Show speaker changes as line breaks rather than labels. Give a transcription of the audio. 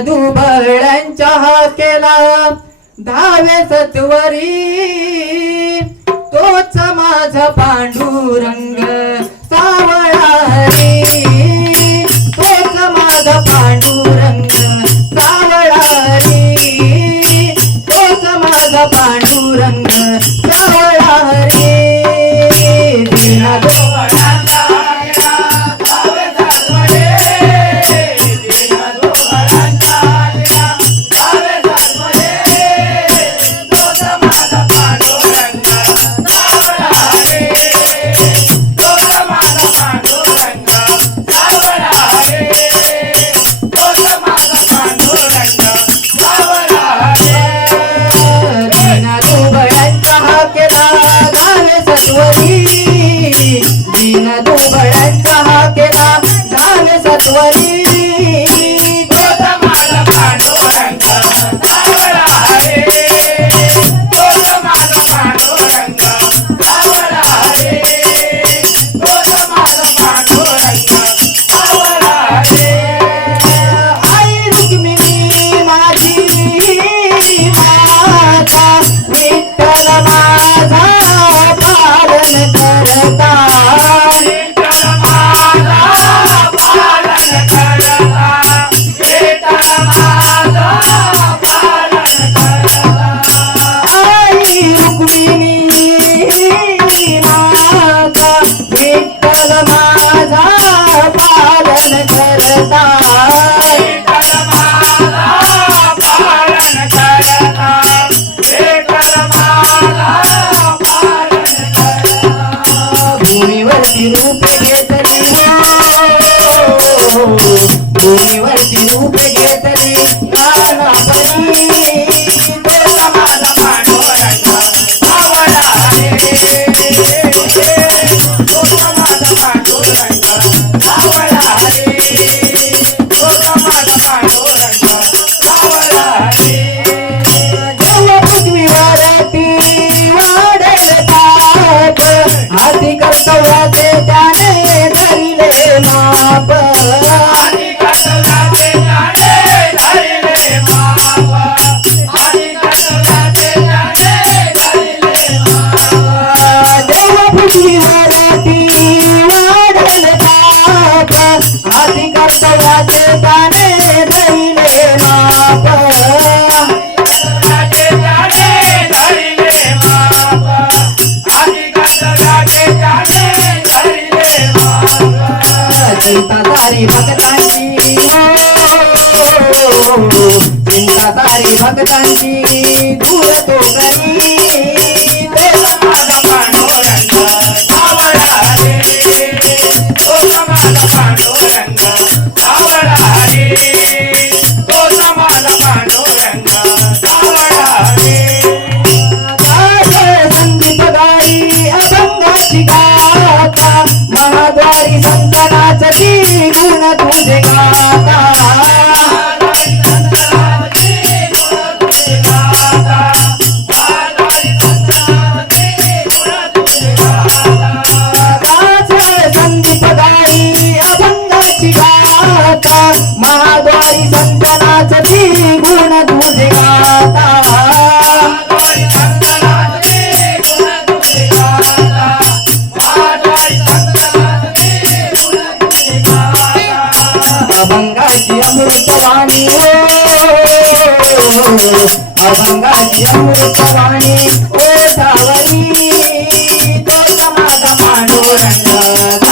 दुबळ्यांच्या हाकेला धावे सत्वरी. तोच माझा पांडुरंग सावळारी. तोच माझा पांडुरंग ಭೂಮಿ ಒರೆಸಿ ರೂಪೆಗೆ Tá, tá, tá, tá, tá, जेव्हा पृथ्वीवरती वाढेल ताप दूर तो करी संदीप गाडी अभंगाची गाता महाद्वारी संतनाच ती गुण तुझे नाचती गुण तुझे गाता. अभंगाची अमृतवाणी अभंगाची अमृतवाणी ओ सावरी तो समाजा पांडुरंग